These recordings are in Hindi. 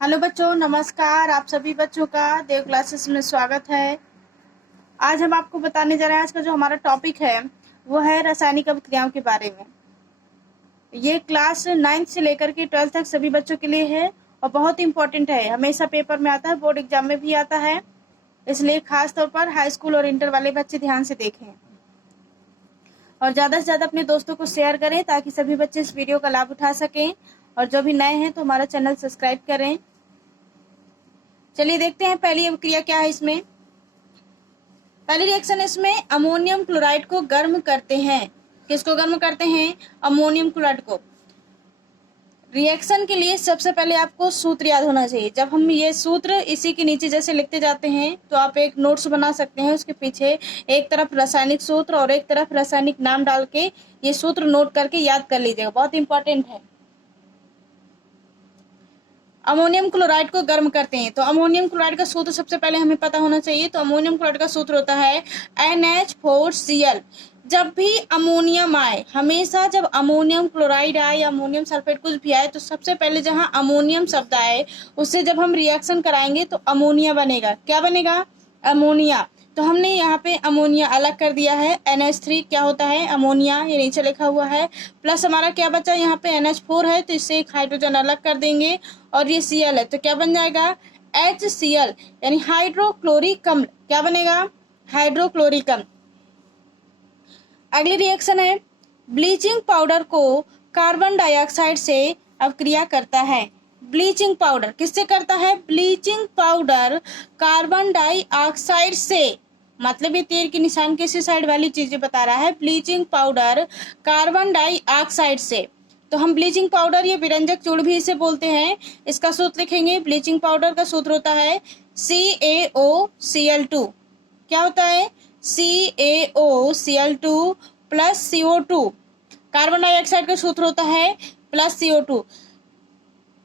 हेलो बच्चों, नमस्कार। आप सभी बच्चों का देव क्लासेस में स्वागत है। आज हम आपको बताने जा रहे हैं, आज का जो हमारा टॉपिक है वो है रासायनिक अभिक्रियाओं के बारे में। ये क्लास 9th से लेकर के 12th तक सभी बच्चों के लिए है और बहुत इंपॉर्टेंट है। हमेशा पेपर में आता है, बोर्ड एग्जाम में भी आता है, इसलिए खास तौर पर हाई स्कूल और इंटर वाले बच्चे ध्यान से देखें और ज़्यादा से ज़्यादा अपने दोस्तों को शेयर करें ताकि सभी बच्चे इस वीडियो का लाभ उठा सकें। और जो भी नए हैं तो हमारा चैनल सब्सक्राइब करें। चलिए देखते हैं पहली अभिक्रिया क्या है। इसमें पहली रिएक्शन इसमें अमोनियम क्लोराइड को गर्म करते हैं। किसको गर्म करते हैं? अमोनियम क्लोराइड को। रिएक्शन के लिए सबसे पहले आपको सूत्र याद होना चाहिए। जब हम ये सूत्र इसी के नीचे जैसे लिखते जाते हैं तो आप एक नोट्स बना सकते हैं। उसके पीछे एक तरफ रासायनिक सूत्र और एक तरफ रासायनिक नाम डाल के ये सूत्र नोट करके याद कर लीजिएगा, बहुत इंपॉर्टेंट है। अमोनियम क्लोराइड को गर्म करते हैं तो अमोनियम क्लोराइड का सूत्र सबसे पहले हमें पता होना चाहिए। तो अमोनियम क्लोराइड का सूत्र होता है NH4Cl। जब भी अमोनियम आए, हमेशा जब अमोनियम क्लोराइड आए या अमोनियम सल्फेट कुछ भी आए तो सबसे पहले जहां अमोनियम शब्द आए उससे जब हम रिएक्शन कराएंगे तो अमोनिया बनेगा। क्या बनेगा? अमोनिया। तो हमने यहाँ पे अमोनिया अलग कर दिया है। NH3 क्या होता है? अमोनिया, ये नीचे लिखा हुआ है। प्लस हमारा क्या बचा? यहाँ पे NH4 है तो इससे एक हाइड्रोजन अलग कर देंगे और ये Cl है तो क्या बन जाएगा? HCl यानी हाइड्रोक्लोरिक अम्ल। क्या बनेगा? हाइड्रोक्लोरिक अम्ल। अगली रिएक्शन है ब्लीचिंग पाउडर को कार्बन डाइऑक्साइड से अभिक्रिया करता है। ब्लीचिंग पाउडर किससे करता है? ब्लीचिंग पाउडर कार्बन डाइऑक्साइड से, मतलब ये तीर के निशान किसी साइड वाली चीजें बता रहा है। ब्लीचिंग पाउडर कार्बन डाइऑक्साइड से। तो हम ब्लीचिंग पाउडर या विरंजक चूर्ण भी इसे बोलते हैं। इसका सूत्र लिखेंगे। ब्लीचिंग पाउडर का सूत्र होता है CaOCl2। क्या होता है? CaOCl2 plus CO2। Carbon dioxide का सूत्र होता है प्लस CO2।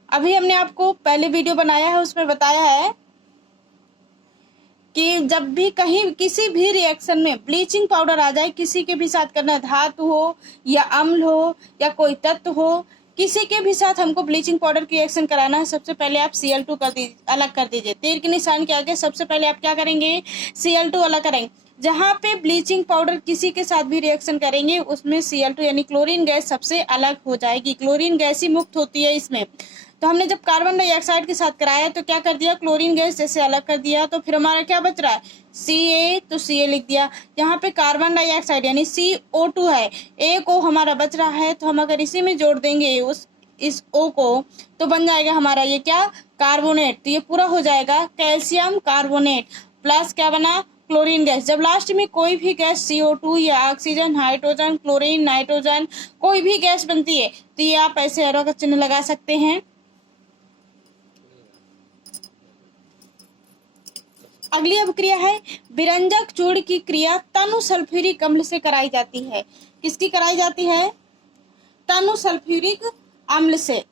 अभी हमने आपको पहले वीडियो बनाया है, उसमें बताया है कि जब भी कहीं किसी भी रिएक्शन में ब्लीचिंग पाउडर आ जाए, किसी के भी साथ करना, धातु हो या अम्ल हो या कोई तत्व हो, किसी के भी साथ हमको ब्लीचिंग पाउडर की रिएक्शन कराना है, सबसे पहले आप Cl2 कर दीजिए, अलग कर दीजिए। तीर के निशान के आगे सबसे पहले आप क्या करेंगे? Cl2 अलग करेंगे। जहां पे ब्लीचिंग पाउडर किसी के साथ भी रिएक्शन करेंगे उसमें Cl2 यानी क्लोरीन गैस सबसे अलग हो जाएगी। क्लोरीन गैस ही मुक्त होती है इसमें। तो हमने जब कार्बन डाइऑक्साइड के साथ कराया तो क्या कर दिया? क्लोरीन गैस जैसे अलग कर दिया। तो फिर हमारा क्या बच रहा है? Ca, तो Ca लिख दिया। यहाँ पे कार्बन डाइऑक्साइड यानी CO2 है, एक O हमारा बच रहा है, तो हम अगर इसी में जोड़ देंगे इस O को तो बन जाएगा हमारा ये क्या? कार्बोनेट। तो ये पूरा हो जाएगा कैल्शियम कार्बोनेट प्लस क्या बना? Chlorine gas. जब लास्ट में कोई भी गैस CO2 या ऑक्सीजन, हाइड्रोजन, क्लोरीन, नाइट्रोजन कोई भी गैस बनती है तो ये आप ऐसे एरो का चिन्ह लगा सकते हैं। अगली अभिक्रिया है विरंजक चूर्ण की क्रिया तनु सल्फ्यूरिक अम्ल से कराई जाती है। किसकी कराई जाती है? तनु सल्फ्यूरिक अम्ल से।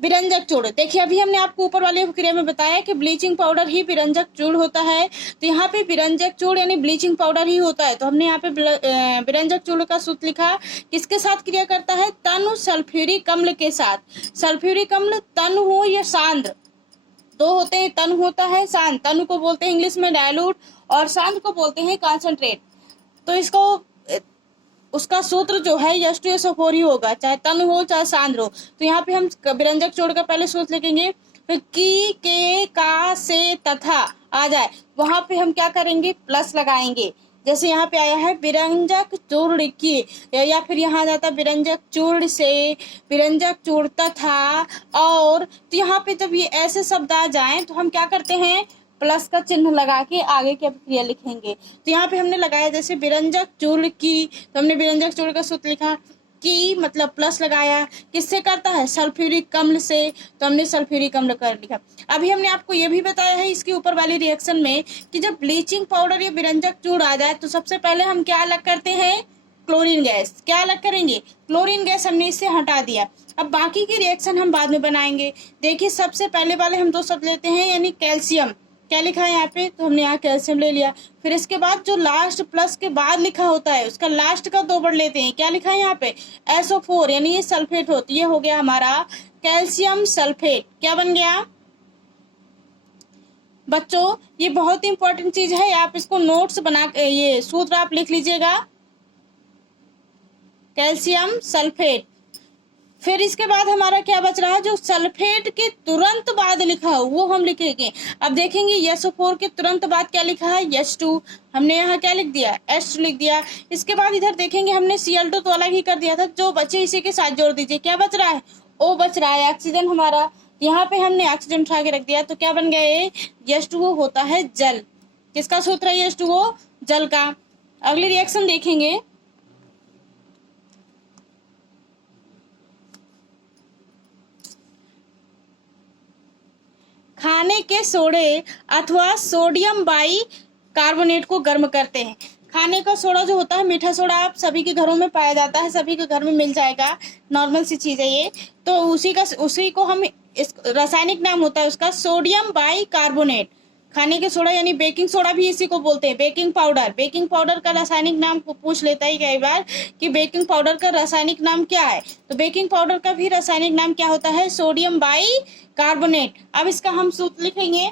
विरंजक चूर्ण, देखिए अभी हमने आपको ऊपर वाली अभिक्रिया में बताया कि ब्लीचिंग पाउडर ही विरंजक चूर्ण होता है, तो यहाँ पे विरंजक चूर्ण यानी ब्लीचिंग पाउडर ही होता है। तो हमने यहाँ पे विरंजक चूर्ण का सूत्र लिखा। किसके साथ क्रिया करता है? तनु सल्फ्यूरिक अम्ल के साथ। सल्फ्यूरिक अम्ल तनु हो या सांद्र, दो होते हैं। तनु होता है सांद्र, तनु को बोलते हैं इंग्लिश में डायलूट और सांद्र को बोलते हैं कॉन्सेंट्रेट। तो इसको उसका सूत्र जो है H2SO4 ही होगा, चाहे तनु हो चाहे सांद्र हो। तो यहाँ पे हम विरंजक चूर्ण का पहले सूत्र लिखेंगे, फिर की, के, का, से, तथा आ जाए वहां पे हम क्या करेंगे? प्लस लगाएंगे। जैसे यहाँ पे आया है विरंजक चूर्ण की, या फिर यहाँ जाता विरंजक चूर्ण से, विरंजक चूर्ण तथा और। तो यहाँ पे जब ये ऐसे शब्द आ जाएं तो हम क्या करते हैं? प्लस का चिन्ह लगा के आगे की अभिक्रिया लिखेंगे। तो यहाँ पे हमने लगाया जैसे विरंजक चूर्ण की, तो हमने विरंजक चूर्ण का सूत्र लिखा, की मतलब प्लस लगाया। किससे करता है? सल्फ्यूरिक अम्ल से, तो हमने सल्फ्यूरिक अम्ल कर लिखा। अभी हमने आपको ये भी बताया है इसके ऊपर वाली रिएक्शन में कि जब ब्लीचिंग पाउडर या विरंजक चूर्ण आ जाए तो सबसे पहले हम क्या अलग करते हैं? Chlorine gas. क्या अलग करेंगे? क्लोरीन गैस हमने इससे हटा दिया। अब बाकी की रिएक्शन हम बाद में बनाएंगे। देखिए सबसे पहले वाले हम दो शब्द लेते हैं यानी कैल्शियम। क्या लिखा है यहाँ पे, तो हमने यहाँ कैल्शियम ले लिया। फिर इसके बाद जो लास्ट प्लस के बाद लिखा होता है उसका लास्ट का 2 वर्ड लेते हैं। क्या लिखा है यहाँ पे, SO4, यानी ये सल्फेट होती है, हो गया हमारा कैल्शियम सल्फेट। क्या बन गया बच्चों, ये बहुत इंपॉर्टेंट चीज है, आप इसको नोट्स बना, ये सूत्र आप लिख लीजिएगा, कैल्शियम सल्फेट। फिर इसके बाद हमारा क्या बच रहा है, जो सल्फेट के तुरंत बाद लिखा हो वो हम लिखेंगे। अब देखेंगे SO4 के तुरंत बाद क्या लिखा है, H2, हमने यहाँ क्या लिख दिया, H2 लिख दिया। इसके बाद इधर देखेंगे हमने Cl2 तो अलग ही कर दिया था, जो बचे इसी के साथ जोड़ दीजिए। क्या बच रहा है, O बच रहा है, ऑक्सीजन हमारा, यहाँ पे हमने ऑक्सीजन उठा के रख दिया, तो क्या बन गया ये, H2O होता है जल। किसका सूत्र है H2O, जल का। अगली रिएक्शन देखेंगे, खाने के सोडे अथवा सोडियम बाई कार्बोनेट को गर्म करते हैं। खाने का सोडा जो होता है, मीठा सोडा, आप सभी के घरों में पाया जाता है, सभी के घर में मिल जाएगा, नॉर्मल सी चीज है ये। तो उसी को हम, इस रासायनिक नाम होता है उसका सोडियम बाई कार्बोनेट। खाने के सोडा यानी बेकिंग सोडा भी इसी को बोलते हैं, बेकिंग पाउडर। बेकिंग पाउडर का रासायनिक नाम पूछ लेता है कई बार कि बेकिंग पाउडर का रासायनिक नाम क्या है, तो बेकिंग पाउडर का भी रासायनिक नाम क्या होता है, सोडियम बाई कार्बोनेट। अब इसका हम सूत्र लिखेंगे।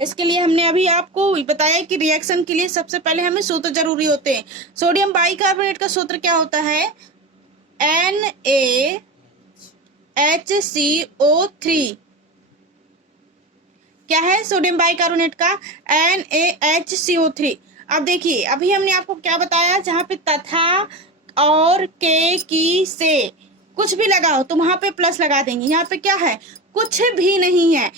इसके लिए हमने अभी आपको बताया कि रिएक्शन के लिए सबसे पहले हमें सूत्र जरूरी होते हैं। सोडियम बाई कार्बोनेट का सूत्र क्या होता है, NaHCO3। क्या है सोडियम बाइकार्बोनेट का, NaHCO3। अब देखिए, अभी हमने आपको क्या बताया, जहाँ पे तथा और के की से कुछ भी लगा हो तो वहां पे प्लस लगा देंगे। यहाँ पे क्या है, कुछ भी नहीं है,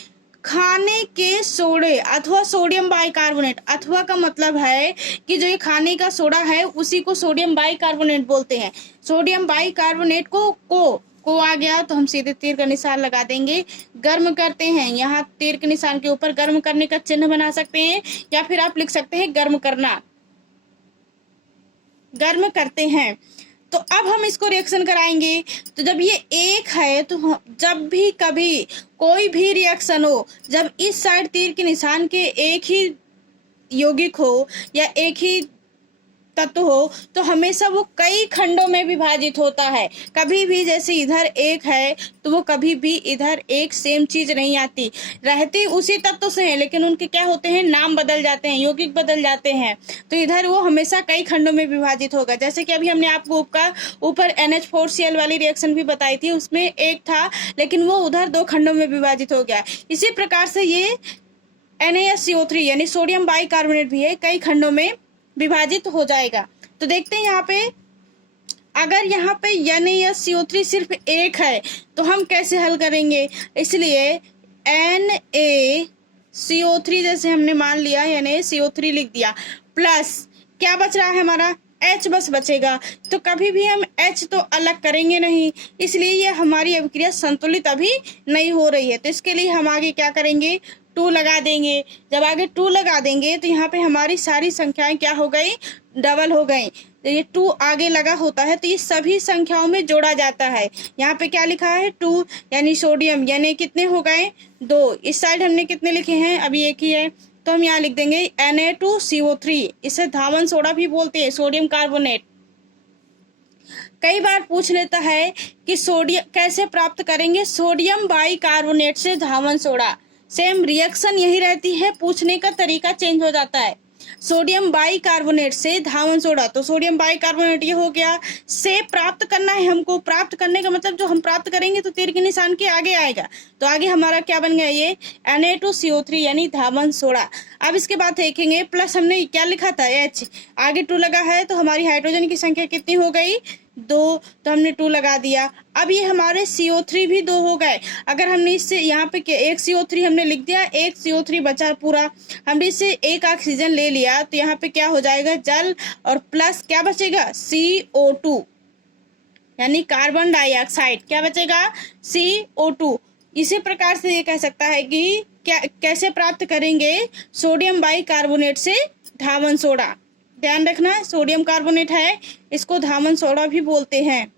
खाने के सोडे अथवा सोडियम बाइकार्बोनेट। अथवा का मतलब है कि जो ये खाने का सोडा है उसी को सोडियम बाइकार्बोनेट बोलते हैं। सोडियम बाइकार्बोनेट को आ गया तो हम सीधे तीर का निशान लगा देंगे, गर्म करते हैं। यहाँ तीर के निशान के ऊपर गर्म करने का चिन्ह बना सकते हैं, या फिर आप लिख सकते हैं गर्म करना, गर्म करते हैं। तो अब हम इसको रिएक्शन कराएंगे। तो जब ये एक है तो जब भी कभी कोई भी रिएक्शन हो, जब इस साइड तीर के निशान के एक ही यौगिक हो या एक ही तत्व हो तो हमेशा वो कई खंडों में विभाजित होता है। कभी भी जैसे इधर एक है तो वो कभी भी इधर एक सेम चीज नहीं आती, रहती उसी तत्व से है, लेकिन उनके क्या होते हैं, नाम बदल जाते हैं, यौगिक बदल जाते हैं। तो इधर वो हमेशा कई खंडों में विभाजित होगा। जैसे कि अभी हमने आपको ऊपर NH4Cl वाली रिएक्शन भी बताई थी, उसमें एक था लेकिन वो उधर 2 खंडों में विभाजित हो गया। इसी प्रकार से ये NaSCO3 यानी सोडियम बाइकार्बोनेट भी है, कई खंडों में विभाजित हो जाएगा। तो देखते हैं यहाँ पे, अगर यहाँ पे NaSCO3 सिर्फ एक है तो हम कैसे हल करेंगे। इसलिए NaCO3 जैसे हमने मान लिया, NaCO3 लिख दिया, प्लस क्या बच रहा है हमारा, H बस बचेगा। तो कभी भी हम H तो अलग करेंगे नहीं, इसलिए ये हमारी अभिक्रिया संतुलित अभी नहीं हो रही है। तो इसके लिए हम आगे क्या करेंगे, 2 लगा देंगे। जब आगे 2 लगा देंगे तो यहाँ पे हमारी सारी संख्याएं क्या हो गई, डबल हो गई। तो ये 2 आगे लगा होता है तो ये सभी संख्याओं में जोड़ा जाता है। यहाँ पे क्या लिखा है, 2 यानी सोडियम, यानी कितने हो गए, 2। इस साइड हमने कितने लिखे हैं, अभी एक ही है, तो हम यहाँ लिख देंगे Na2CO3। इसे धावन सोडा भी बोलते हैं, सोडियम कार्बोनेट। कई बार पूछ लेता है कि सोडियम कैसे प्राप्त करेंगे सोडियम बाइकार्बोनेट से धावन सोडा। सेम रिएक्शन यही रहती है, पूछने का तरीका चेंज हो जाता है। सोडियम बाइकार्बोनेट से धावन सोडा, तो सोडियम बाइकार्बोनेट ये हो गया, से प्राप्त करना है हमको। प्राप्त करने का मतलब जो हम प्राप्त करेंगे तो तीर के निशान के आगे आएगा, तो आगे हमारा क्या बन गया, ये Na2CO3 यानी धावन सोडा। अब इसके बाद देखेंगे, प्लस हमने क्या लिखा था, H, आगे 2 लगा है तो हमारी हाइड्रोजन की संख्या कितनी हो गई, 2, तो हमने 2 लगा दिया। अब ये हमारे CO3 भी 2 हो गए। अगर हमने इससे यहाँ पे एक CO3 हमने लिख दिया, एक CO3 बचा पूरा, हमने इससे एक ऑक्सीजन ले लिया तो यहाँ पे क्या हो जाएगा, जल, और प्लस क्या बचेगा, CO2 यानी कार्बन डाइऑक्साइड। क्या बचेगा, CO2। इसी प्रकार से ये कह सकता है कि क्या कैसे प्राप्त करेंगे सोडियम बाइकार्बोनेट से धावन सोडा। ध्यान रखना, सोडियम कार्बोनेट है, इसको धावन सोडा भी बोलते हैं,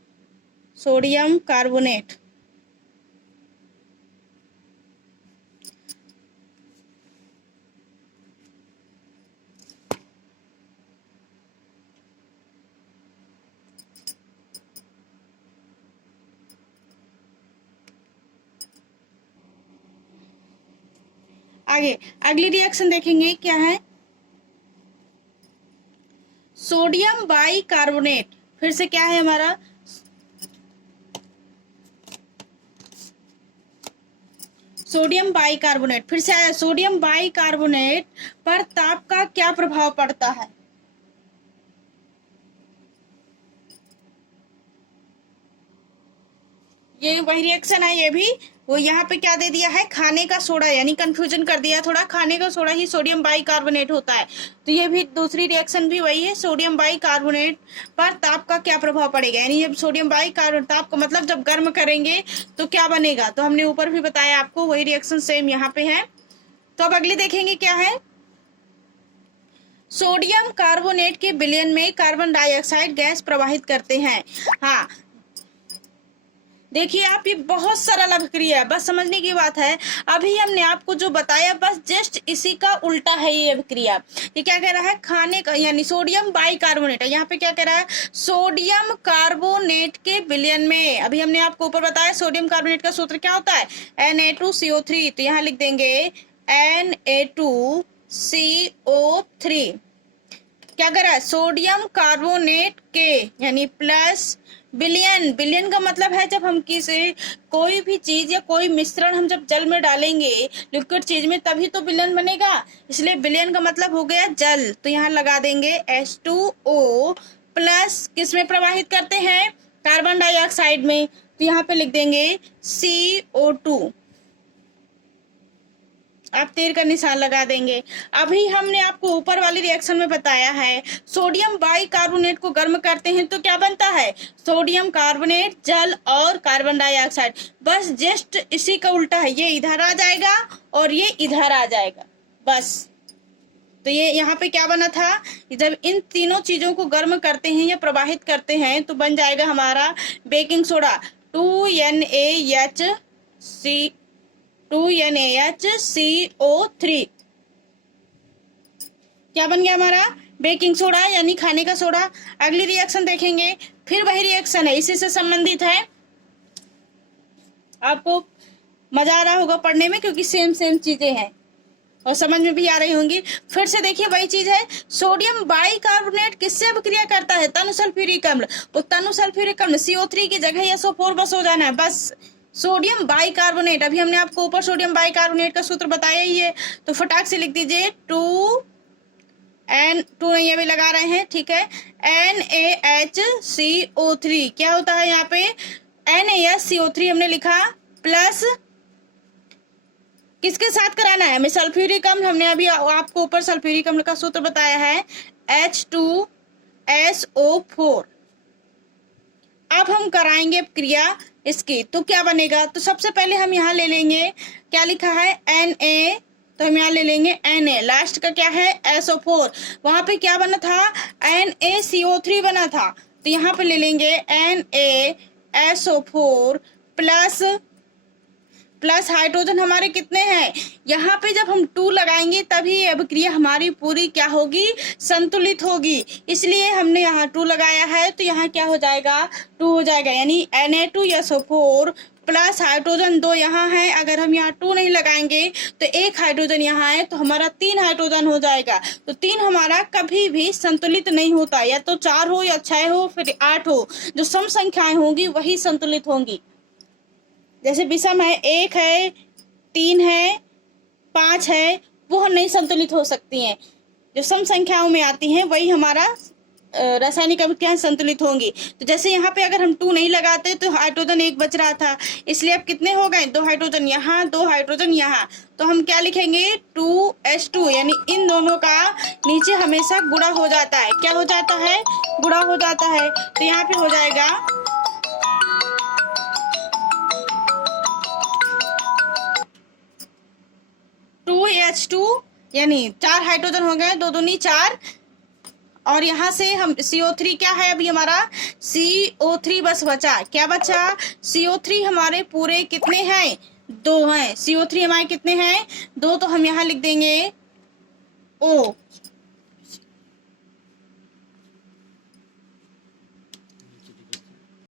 सोडियम कार्बोनेट। आगे अगली रिएक्शन देखेंगे क्या है, सोडियम बाइकार्बोनेट। फिर से क्या है हमारा, सोडियम बाइकार्बोनेट। फिर से आया, सोडियम बाइकार्बोनेट पर ताप का क्या प्रभाव पड़ता है। ये वही रिएक्शन है, ये भी वो यहाँ पे क्या दे दिया है, खाने का सोडा, यानी कंफ्यूजन कर दिया थोड़ा, खाने का सोडा ही सोडियम बाइकार्बोनेट होता है। तो ये भी दूसरी रिएक्शन भी वही है, सोडियम बाइकार्बोनेट पर ताप का क्या प्रभाव पड़ेगा, यानी जब सोडियम बाइकार्बोनेट, ताप का मतलब जब गर्म करेंगे तो क्या बनेगा, तो हमने ऊपर भी बताया आपको, वही रिएक्शन सेम यहाँ पे है। तो अब अगली देखेंगे क्या है, सोडियम कार्बोनेट के विलयन में कार्बन डाइऑक्साइड गैस प्रवाहित करते हैं। हाँ देखिए आप, ये बहुत सरल अभिक्रिया है, बस समझने की बात है। अभी हमने आपको जो बताया बस जस्ट इसी का उल्टा है ये अभिक्रिया। ये क्या कह रहा है, खाने का यानी सोडियम बाइकार्बोनेट है, यहाँ पे क्या कह रहा है, सोडियम कार्बोनेट के विलयन में। अभी हमने आपको ऊपर बताया सोडियम कार्बोनेट का सूत्र क्या होता है, Na2CO3। तो यहाँ लिख देंगे Na2CO3। क्या कर रहा है, सोडियम कार्बोनेट के यानी प्लस विलयन। विलयन का मतलब है जब हम किसी कोई भी चीज या कोई मिश्रण हम जब जल में डालेंगे लिक्विड चीज में, तभी तो विलयन बनेगा, इसलिए विलयन का मतलब हो गया जल। तो यहाँ लगा देंगे H2O प्लस, किस में प्रवाहित करते हैं, कार्बन डाइऑक्साइड में। तो यहाँ पे लिख देंगे CO2, आप तीर का निशान लगा देंगे। अभी हमने आपको ऊपर वाली रिएक्शन में बताया है, सोडियम बाइकार्बोनेट को गर्म करते हैं तो क्या बनता है, सोडियम कार्बोनेट, जल और कार्बन डाइऑक्साइड। बस जस्ट इसी का उल्टा है, ये इधर आ जाएगा और ये इधर आ जाएगा बस। तो ये यहाँ पे क्या बना था, जब इन तीनों चीजों को गर्म करते हैं या प्रवाहित करते हैं तो बन जाएगा हमारा बेकिंग सोडा, 2NaHCO3। क्या बन गया हमारा, बेकिंग सोडा यानी खाने का सोडा। अगली रिएक्शन देखेंगे, फिर वही रिएक्शन है, इसी से संबंधित है। आपको मजा आ रहा होगा पढ़ने में क्योंकि सेम सेम चीजें हैं और समझ में भी आ रही होंगी। फिर से देखिए वही चीज है, सोडियम बाइकार्बोनेट किससे अभिक्रिया करता है, तनु सल्फ्यूरिक अम्ल। वो तनु सल्फ्यूरिक अम्ल CO3 की जगह SO4 बस हो जाना है, बस। सोडियम बाइकार्बोनेट, अभी हमने आपको ऊपर सोडियम बाइकार्बोनेट का सूत्र बताया ही है, तो फटाक से लिख दीजिए 2 नहीं अभी लगा रहे हैं, ठीक है, NaHCO3। क्या होता है यहाँ पे, NaHCO3 हमने लिखा प्लस, किसके साथ कराना है हमें, सल्फ्यूरिक अम्ल। हमने अभी आपको ऊपर सल्फ्यूरिक अम्ल का सूत्र बताया है H2SO4। अब हम कराएंगे क्रिया इसकी, तो क्या बनेगा, तो सबसे पहले हम यहाँ ले लेंगे, क्या लिखा है Na, तो हम यहाँ ले लेंगे Na, लास्ट का क्या है SO4। वहां पे क्या बना था, NaCO3 बना था, तो यहाँ पे ले लेंगे NaSO4 प्लस हाइड्रोजन हमारे कितने हैं, यहाँ पे जब हम 2 लगाएंगे तभी ये अभिक्रिया हमारी पूरी क्या होगी, संतुलित होगी, इसलिए हमने यहाँ 2 लगाया है। तो यहाँ क्या हो जाएगा, 2 हो जाएगा, यानी Na2SO4 प्लस हाइड्रोजन 2 यहाँ है। अगर हम यहाँ 2 नहीं लगाएंगे तो 1 हाइड्रोजन यहाँ है, तो हमारा 3 हाइड्रोजन हो जाएगा। तो 3 हमारा कभी भी संतुलित नहीं होता, या तो 4 हो या 6 हो फिर 8 हो, जो सम संख्याएं होंगी वही संतुलित होंगी। जैसे विषम है, 1 है, 3 है, 5 है, वो नहीं संतुलित हो सकती हैं। जो सम संख्याओं में आती हैं वही हमारा रासायनिक अभिक्रियाएं संतुलित होंगी। तो जैसे यहाँ पे अगर हम 2 नहीं लगाते तो हाइड्रोजन 1 बच रहा था, इसलिए अब कितने हो गए, 2 हाइड्रोजन यहाँ, 2 हाइड्रोजन यहाँ। तो हम क्या लिखेंगे, 2H2, यानी इन दोनों का नीचे हमेशा गुणा हो जाता है। क्या हो जाता है, गुणा हो जाता है। तो यहाँ पे हो जाएगा 2H2, यानी 4 हाइड्रोजन हो गए, 2 दूनी 4, और यहाँ से हम CO3 क्या है, अभी हमारा CO3 बस बचा। क्या बचा, CO3 हमारे पूरे कितने हैं, 2 हैं। CO3 हमारे कितने हैं, 2, तो हम यहाँ लिख देंगे O,